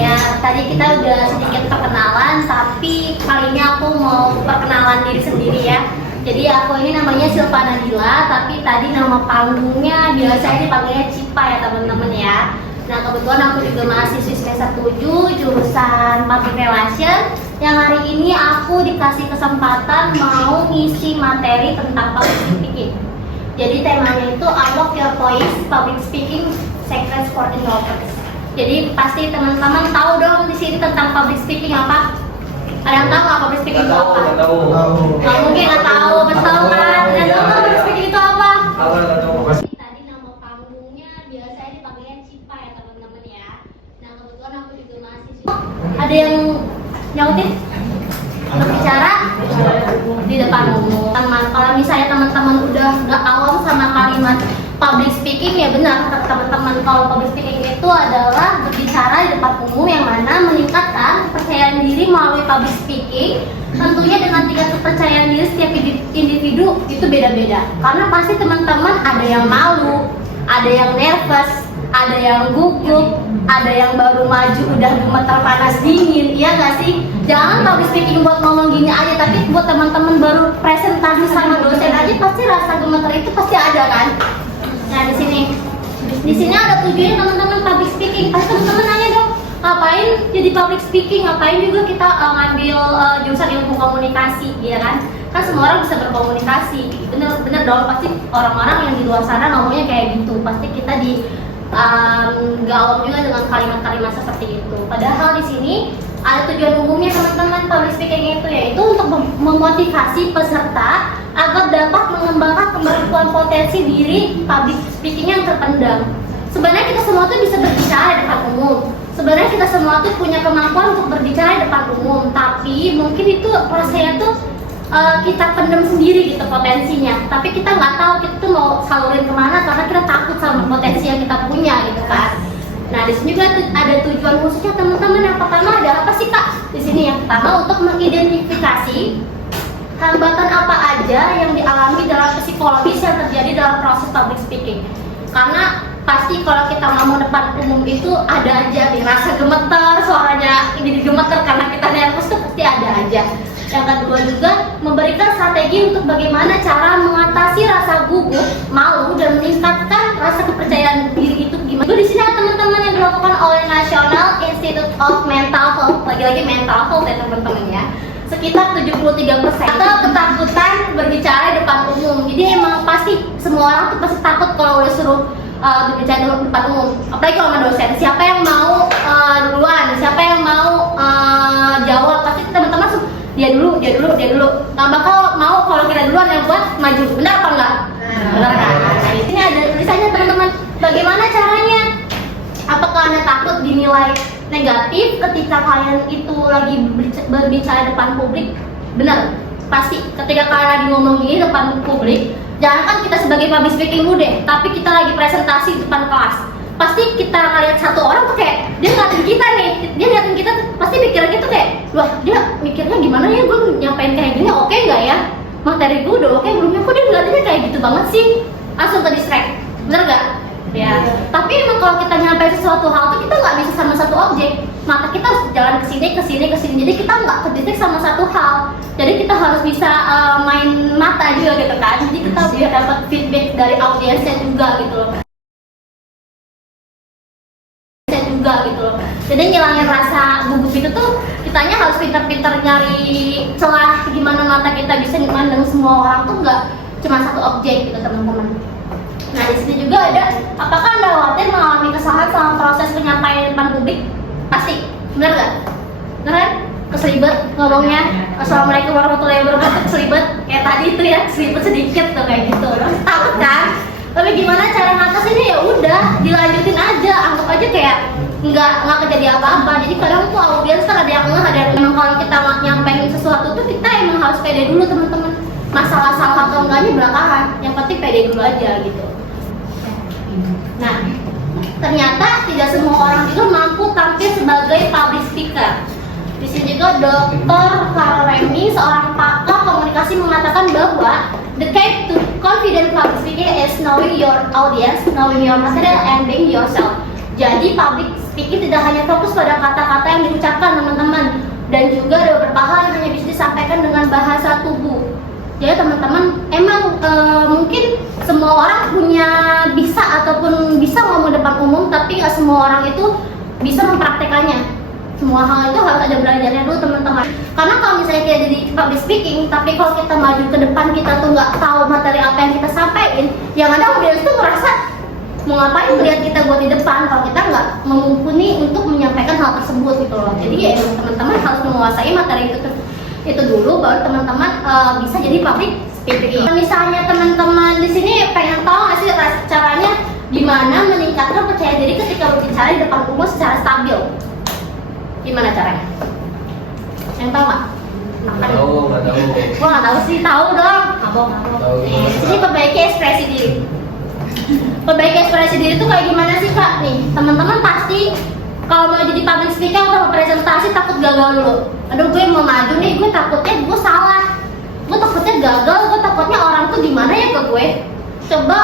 Ya, tadi kita udah sedikit perkenalan, tapi kali ini aku mau perkenalan diri sendiri ya. Jadi aku ini namanya Silva Nadila, tapi tadi nama panggungnya biasanya dipanggilnya Cipa ya teman-teman ya. Nah kebetulan aku juga mahasiswi semester 7 jurusan Public Relation, yang hari ini aku dikasih kesempatan mau ngisi materi tentang public speaking. Jadi temanya itu Unlock Your Voice Public Speaking Secrets for Innovators. Jadi pasti teman-teman tahu dong di sini tentang public speaking apa? Ada yang tahu nggak public speaking itu apa? Nggak mungkin nggak tahu, betul kan? Dan tahu public speaking itu apa? Tadi nama panggungnya biasanya dipanggilnya Cipa ya teman-teman ya. Nah kebetulan aku juga mahasiswa. Ada yang nyautin? Berbicara di depan umum. Kalau misalnya teman-teman udah nggak awam sama kalimat public speaking, ya benar teman-teman, kalau public speaking itu adalah berbicara di depan umum yang mana meningkatkan kepercayaan diri melalui public speaking. Tentunya dengan tingkat kepercayaan diri setiap individu itu beda-beda, karena pasti teman-teman ada yang malu, ada yang nervous, ada yang gugup, ada yang baru maju udah gemeter panas dingin, iya nggak sih? Jangan public speaking buat ngomong gini aja, tapi buat teman-teman baru presentasi sama dosen aja pasti rasa gemeter itu pasti ada kan? Nah di sini ada tujuannya teman-teman public speaking. Pasti teman-teman nanya dong, ngapain jadi public speaking? Ngapain juga kita ngambil jurusan ilmu komunikasi, ya kan? Kan semua orang bisa berkomunikasi, bener dong. Pasti orang-orang yang di luar sana ngomongnya kayak gitu. Pasti kita di gaul juga dengan kalimat-kalimat seperti itu. Padahal di sini ada tujuan umumnya teman-teman public speaking itu, yaitu untuk memotivasi peserta agar dapat mengembangkan kemampuan potensi diri public speaking yang terpendam. Sebenarnya kita semua tuh bisa berbicara di depan umum. Sebenarnya kita semua tuh punya kemampuan untuk berbicara di depan umum, tapi mungkin itu rasanya tuh kita pendam sendiri gitu potensinya, tapi kita nggak tahu kita tuh mau salurin kemana karena kita takut sama potensi yang kita punya gitu kan. Nah di sini juga ada tujuan khususnya teman-teman. Yang pertama ada apa sih kak? Di sini yang pertama untuk mengidentifikasi hambatan apa aja yang dialami dalam psikologis yang terjadi dalam proses public speaking. Karena pasti kalau kita ngomong depan umum itu ada aja nih rasa gemeter, suaranya ini gemeter karena kita nervous tuh pasti ada aja. Yang kedua juga memberikan strategi untuk bagaimana cara mengatasi rasa gugup, malu, dan meningkatkan rasa kepercayaan diri itu gimana. Di sini ada teman-teman yang dilakukan oleh National Institute of Mental Health, lagi-lagi mental health ya teman-teman ya, sekitar 73%. Atau ketakutan berbicara di depan umum. Jadi emang pasti semua orang tuh pasti takut kalau udah suruh berbicara di depan umum. Apalagi kalau sama dosen, siapa yang mau duluan, siapa yang mau jawab, pasti teman-teman dia dulu. Nggak bakal mau kalau kita duluan yang buat maju, benar apa enggak? Benar kan? Nah di sini ada tulisannya teman-teman. Bagaimana caranya? Apakah Anda takut dinilai negatif ketika kalian itu lagi berbicara depan publik? Benar, pasti. Ketika kalian lagi ngomong gini depan publik, jangan kan kita sebagai public speaking dulu deh, tapi kita lagi presentasi di depan kelas. Pasti kita ngeliat satu orang tuh kayak dia ngeliatin kita nih, dia ngeliatin kita tuh pasti pikirannya tuh kayak, wah dia mikirnya gimana ya, gue nyampein kayak gini oke nggak ya, materi gue udah oke belum ya, kok dia ngeliatinnya kayak gitu banget sih, langsung ke distract, bener nggak? Ya. Tapi emang kalau kita nyampein sesuatu hal tuh kita nggak bisa sama satu objek, mata kita harus jalan ke sini, jadi kita nggak ke sama satu hal, jadi kita harus bisa main mata juga gitu kan, jadi kita biar dapat feedback dari audiensnya juga gitu loh. Jadi ngilangin rasa gugup itu tuh kitanya harus pintar-pintar nyari celah gimana mata kita bisa memandang semua orang tuh nggak cuma satu objek gitu teman-teman. Nah di sini juga ada, apakah Anda khawatir mengalami kesalahan selama proses penyampaian depan publik? Pasti, benar nggak? Benar kan? Keselibet ngomongnya, assalamualaikum warahmatullahi wabarakatuh, keselibet kayak tadi itu ya, keselibet sedikit tuh kayak gitu. Takut kan? Tapi gimana cara ngatasinnya? Ya udah dilanjutin aja, anggap aja kayak nggak kejadian apa-apa. Jadi kadang tuh audiens kan ada yang ada yang memang kalau kita nyampein sesuatu tuh kita emang harus pede dulu teman-teman. Masalah salah atau enggaknya belakangan, yang penting pede dulu aja gitu. Nah ternyata tidak semua orang juga mampu tampil sebagai public speaker. Di sini juga Dr. Carol Remy, seorang pakar komunikasi, mengatakan bahwa the key to confident public speaking is knowing your audience, knowing your material, and being yourself. Jadi public speaking tidak hanya fokus pada kata-kata yang diucapkan teman-teman, dan juga ada beberapa hal yang hanya bisa disampaikan dengan bahasa tubuh. Jadi teman-teman, emang mungkin semua orang bisa ngomong depan umum, tapi nggak semua orang itu bisa mempraktekannya. Semua hal itu harus ada belajarnya dulu teman-teman. Karena kalau misalnya kita jadi public speaking, tapi kalau kita maju ke depan kita tuh nggak tahu materi apa yang kita sampaikan, yang ada audiens tuh ngerasa mau ngapain melihat kita buat di depan kalau kita nggak mumpuni untuk menyampaikan hal tersebut gitu loh. Jadi ya teman-teman harus menguasai materi itu dulu, baru teman-teman bisa jadi public speaking. Misalnya teman-teman di sini pengen tahu nggak sih caranya gimana meningkatkan percaya diri ketika berbicara di depan umum secara stabil? Gimana caranya? Yang tahu nggak? Nggak tahu. Gua nggak tahu sih, tahu dong. Ini perbaiki ekspresi diri. Perbaiki ekspresi diri itu kayak gimana sih kak? Nih teman-teman pasti kalau mau jadi public speaker atau presentasi takut gagal dulu. Aduh gue mau maju nih, gue takutnya gue salah, gue takutnya gagal, gue takutnya orang tuh gimana ya ke gue. Coba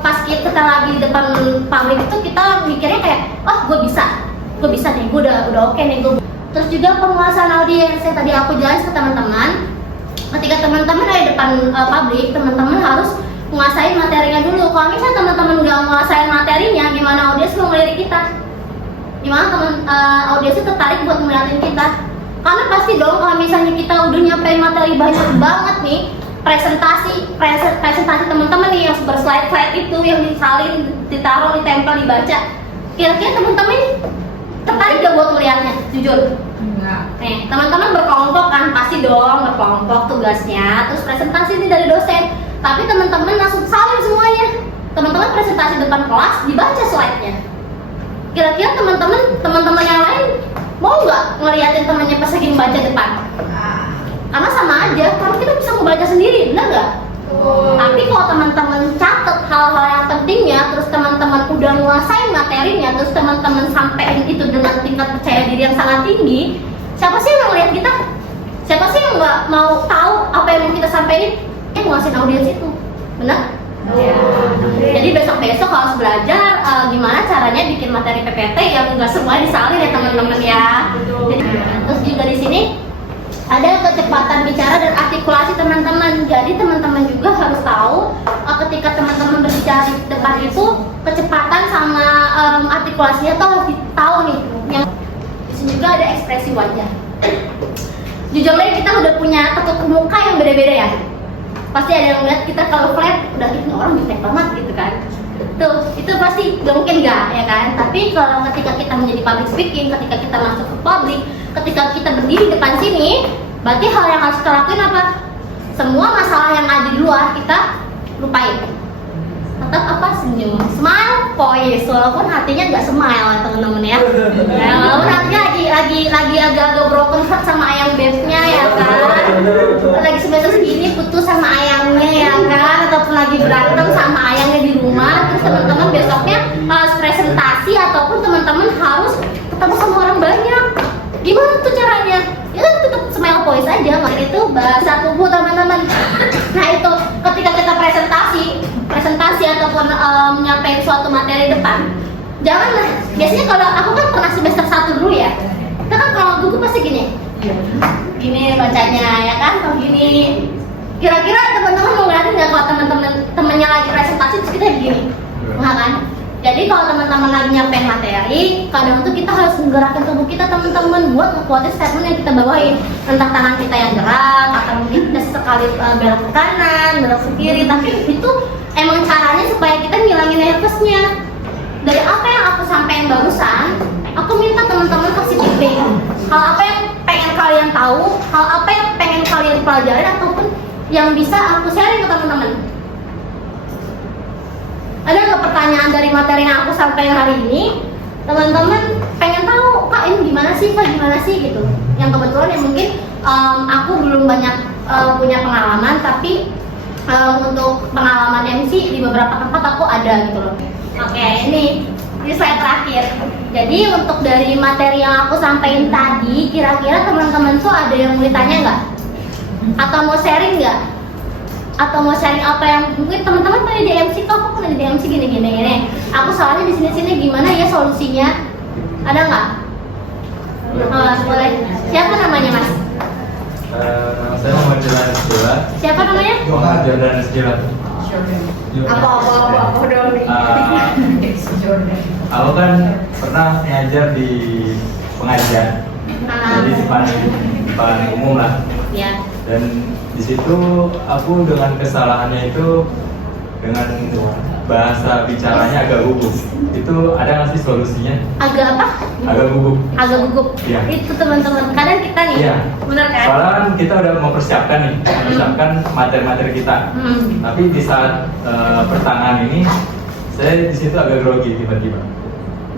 pas kita lagi di depan publik itu kita mikirnya kayak, oh gue bisa nih, gue udah oke nih gue. Terus juga penguasaan audiens yang tadi aku jelas ke teman-teman. Ketika teman-teman ada di depan publik, teman-teman harus menguasai materinya dulu. Kalau misalnya teman-teman nggak menguasai materinya, gimana audiens mau ngelirik kita? Gimana audiens itu tertarik buat ngeliatin kita? Karena pasti dong kalau misalnya kita udah nyampein materi banyak banget nih, presentasi teman-teman nih yang berslide-slide itu yang disalin, ditaruh, ditempel, dibaca. Kira-kira teman-teman tertarik gak buat melihatnya? Jujur? Enggak. Nih, teman-teman berkelompok kan, pasti dong berkelompok tugasnya, terus presentasi ini dari dosen. Tapi teman-teman langsung salin semuanya. Teman-teman presentasi depan kelas, dibaca slide-nya. Kira-kira teman-teman yang lain mau nggak ngeliatin temannya pas lagi membaca depan? Karena sama aja, kalau kita bisa membaca sendiri, benar nggak? Tapi kalau teman-teman catat hal-hal yang pentingnya, terus teman-teman udah nguasain materinya, terus teman-teman sampein itu dengan tingkat percaya diri yang sangat tinggi, siapa sih yang ngeliat kita? Siapa sih yang nggak mau tahu apa yang mau kita sampaikan? Yang nguasain audiens itu, benar? Ya. Jadi besok-besok harus belajar gimana caranya bikin materi PPT yang nggak semua disalin ya teman-teman ya. Jadi, terus juga di sini ada kecepatan bicara dan artikulasi teman-teman. Jadi teman-teman juga harus tahu ketika teman-teman berbicara di depan itu kecepatan sama artikulasinya tuh harus tahu nih. Yang di sini juga ada ekspresi wajah. Jujur aja kita udah punya tekuk muka yang beda-beda ya. Pasti ada yang lihat kita kalau flat udah gitu orang jutek banget gitu kan. Tuh, itu pasti gak mungkin gak ya kan. Tapi kalau ketika kita menjadi public speaking, ketika kita masuk ke publik, ketika kita berdiri depan sini, berarti hal yang harus kita lakuin apa? Semua masalah yang ada di luar kita lupain. Tetap apa? Senyum, smile, poise, walaupun hatinya nggak smile ya teman-teman ya. Ya walaupun hatinya lagi agak-agak broken heart sama ayam bebnya ya kan. Lagi semester segini putus sama ayamnya ya kan, ataupun lagi berantem sama ayamnya di rumah. Terus teman-teman besoknya harus presentasi ataupun teman-teman harus ketemu sama orang banyak. Gimana tuh caranya? Ya tetap smile voice aja, makanya itu bahasa tubuh teman-teman. Nah itu ketika kita presentasi ataupun menyampaikan suatu materi depan, jangan biasanya kalau aku kan pernah semester 1 dulu ya, kita kan kalau gugup pasti gini bacanya ya kan, kalau gini. Kira-kira teman-teman mau ngeliatin nggak kalau temennya lagi presentasi terus kita begini, nah kan? Jadi kalau teman-teman lagi nyampein materi, kadang tuh kita harus menggerakkan tubuh kita teman-teman buat nge-quote statement yang kita bawain. Entah tangan kita yang gerak, atau mungkin kita sekali belok ke kanan, belok ke kiri. Tapi itu emang caranya supaya kita ngilangin nervousnya. Dari apa yang aku sampaikan barusan, aku minta teman-teman kasih feedback. Hal apa yang pengen kalian tahu, hal apa yang pengen kalian pelajari, ataupun yang bisa aku sharing ke teman-teman. Ada nggak pertanyaan dari materi yang aku sampaikan hari ini? Teman-teman pengen tahu, Kak ini gimana sih, Kak gimana sih gitu. Yang kebetulan ya mungkin aku belum banyak punya pengalaman, tapi untuk pengalaman MC di beberapa tempat aku ada gitu loh. Oke, ini slide terakhir. Jadi untuk dari materi yang aku sampaikan tadi, kira-kira teman-teman tuh ada yang mau ditanya nggak? Atau mau sharing nggak? atau mau sharing apa yang mungkin teman-teman pernah di MC, kok aku pernah di MC gini. Aku soalnya di sini gimana ya solusinya? Ada nggak? Boleh. Siapa namanya Mas? Saya Muhammad Jordan Sejila. Siapa namanya? Muhammad Jordan Sejila. Apa dong? Aku kan pernah ngajar di pengajian, jadi depan umum lah. Ya. Dan di situ aku dengan kesalahannya itu dengan bahasa bicaranya agak gugup. Itu ada nggak sih solusinya? Agak apa? Agak gugup. Agak gugup. Iya. Itu teman-teman. Kadang kita nih, Iya. benar kan? Soalnya kan kita udah mempersiapkan materi-materi kita. Tapi di saat pertengahan ini, saya di situ agak grogi tiba-tiba.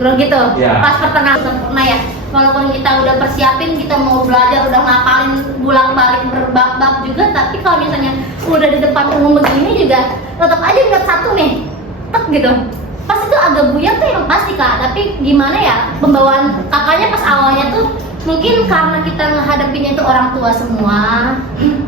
Grogi gitu. Iya. Pas pertengahan sempurna ya. Walaupun kita udah persiapin, kita mau belajar, udah ngapalin bolak-balik berbab-bab juga, tapi kalau misalnya udah di depan umum begini juga, tetap aja berat satu nih, tek gitu. Pas itu agak buyar tuh yang pasti Kak, tapi gimana ya pembawaan kakaknya pas awalnya tuh mungkin karena kita menghadapinya itu orang tua semua,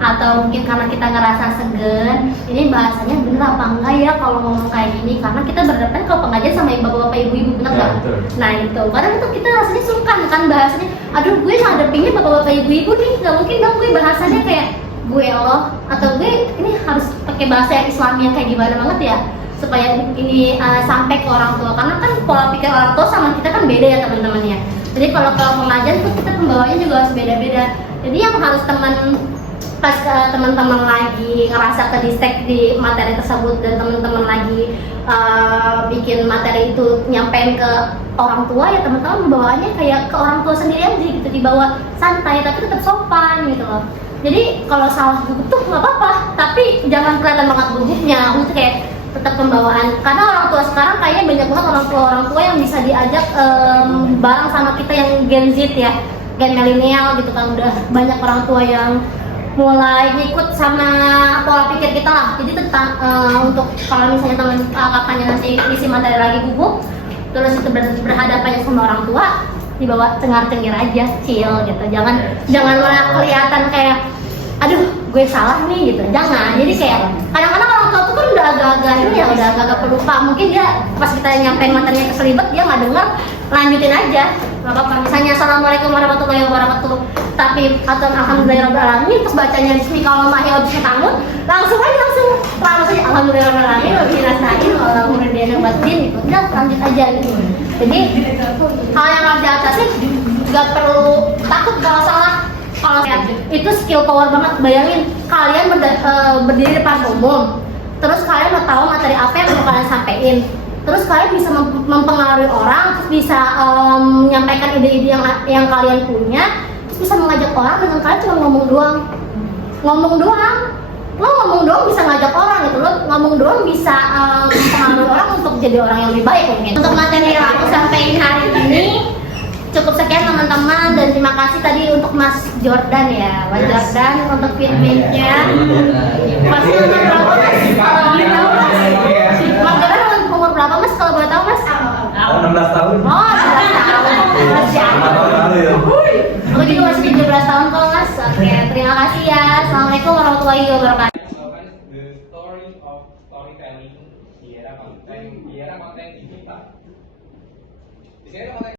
atau mungkin karena kita ngerasa segan, ini bahasanya bener apa enggak ya kalau ngomong kayak gini, karena kita berhadapan kalau pengajian sama bapak-bapak ibu-ibu, bener Ya, nggak? betul. Nah itu, kadang itu kita rasanya sungkan kan bahasanya, aduh gue ngadepinnya bapak-bapak ibu-ibu nih, nggak mungkin dong gue bahasanya kayak gue Allah, atau gue ini harus pakai bahasa yang Islam yang kayak gimana banget ya, supaya ini sampai ke orang tua, karena kan pola pikir orang tua sama kita kan beda ya teman-teman ya. Jadi kalau pengajian tuh kita pembawanya juga harus beda-beda. Jadi yang harus pas teman-teman lagi ngerasa ke distract di materi tersebut dan teman-teman lagi bikin materi itu nyampein ke orang tua, ya teman-teman membawanya kayak ke orang tua sendiri aja gitu, dibawa santai tapi tetap sopan gitu loh. Jadi kalau salah gugup tuh nggak apa-apa, tapi jangan kelihatan banget gugupnya, untuk kayak tetap pembawaan, karena orang tua sekarang kayaknya banyak banget orang tua yang bisa diajak bareng sama kita yang Gen Z ya, Gen milenial gitu kan, udah banyak orang tua yang mulai ngikut sama pola pikir kita lah. Jadi tentang untuk kalau misalnya teman kakaknya nanti isi materi lagi gugup, terus itu berhadapannya sama orang tua, dibawa cengar-cengir aja, chill gitu, jangan malah kelihatan kayak aduh gue salah nih gitu, jangan. Jadi kayak kadang-kadang orang tua tuh kan udah agak-agak ini ya, udah agak-agak pelupa, mungkin dia pas kita nyampein materinya keselibet dia nggak denger, lanjutin aja nggak apa-apa. Misalnya assalamualaikum warahmatullahi wabarakatuh, tapi atau alhamdulillahirobbilalamin, terus bacanya bismillahirrahmanirrahim wa bismillahirrahmanirrahim, langsung aja alhamdulillahirobbilalamin wa bihinastain walhamdulillah batin gitu, udah lanjut aja gitu. Jadi hal yang harus diatasin, nggak perlu takut kalau salah. Kalau itu skill power banget. Bayangin kalian berdiri depan umum, terus kalian mau tahu materi apa yang mau kalian sampaikan, terus kalian bisa mempengaruhi orang, terus bisa menyampaikan ide-ide yang kalian punya, terus bisa mengajak orang dengan kalian cuma ngomong doang. Lo ngomong doang bisa ngajak orang gitu, lo ngomong doang bisa mempengaruhi orang untuk jadi orang yang lebih baik mungkin. Untuk materi yang aku sampaikan hari ini cukup sekian teman-teman, dan terima kasih tadi untuk Mas Jordan ya, Mas Jordan untuk feedbacknya. Masih umur berapa Mas? Kalau boleh tahu Mas? Mas Jordan umur berapa Mas? Kalau boleh tahu Mas? 16 tahun. Oh, 16 tahun. Aku juga masih 17 tahun kok Mas. Oke, terima kasih ya. Assalamualaikum warahmatullahi wabarakatuh. The story of storytelling di era konten digital. Di sini konten